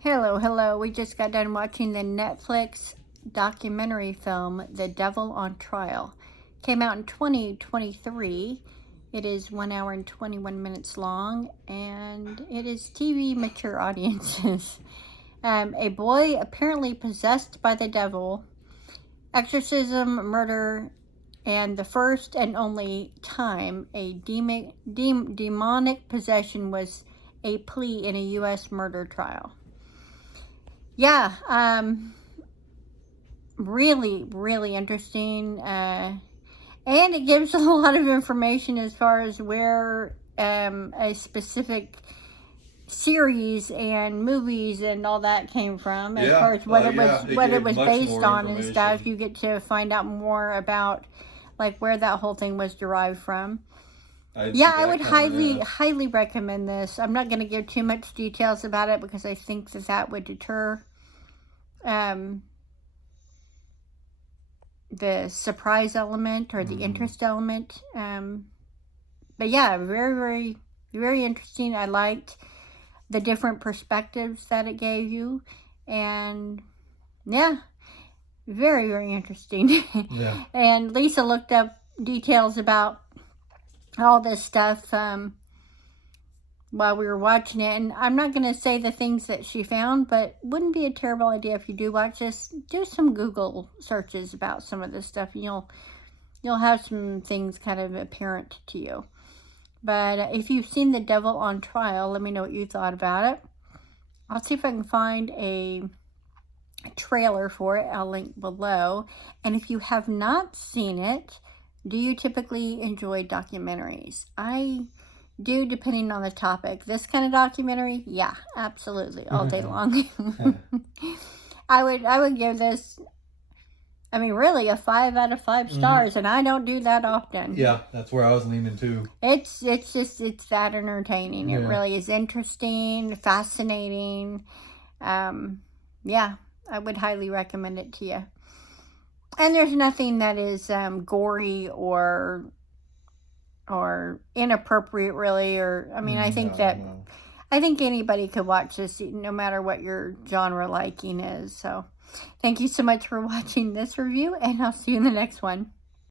Hello, hello. We just got done watching the Netflix documentary film, The Devil on Trial. Came out in 2023. It is 1 hour and 21 minutes long, and it is TV mature audiences. A boy apparently possessed by the devil, exorcism, murder, and the first and only time a demonic possession was a plea in a U.S. murder trial. Yeah, really, really interesting. And it gives a lot of information as far as where a specific series and movies and all that came from. As far as what it was based on and stuff, you get to find out more about like where that whole thing was derived from. I would highly recommend this. I'm not going to give too much details about it because I think that would deter the surprise element or the interest element. But yeah, very, very, very interesting. I liked the different perspectives that it gave you. And yeah, very, very interesting. Yeah. And Lisa looked up details about all this stuff while we were watching it, and I'm not going to say the things that she found, but wouldn't be a terrible idea if you do watch this. Do some Google searches about some of this stuff, and you'll have some things kind of apparent to you. But if you've seen The Devil on Trial, let me know what you thought about it. I'll see if I can find a trailer for it. I'll link below. And if you have not seen it, do you typically enjoy documentaries? I do, depending on the topic. This kind of documentary, yeah, absolutely, all day long. I would give this, I mean, really, a 5 out of 5 stars, and I don't do that often. Yeah, that's where I was leaning too. It's that entertaining. It really is interesting, fascinating. Yeah, I would highly recommend it to you. And there's nothing that is gory or inappropriate, really. Or I mean, I think I think anybody could watch this, no matter what your genre liking is. So, thank you so much for watching this review, and I'll see you in the next one.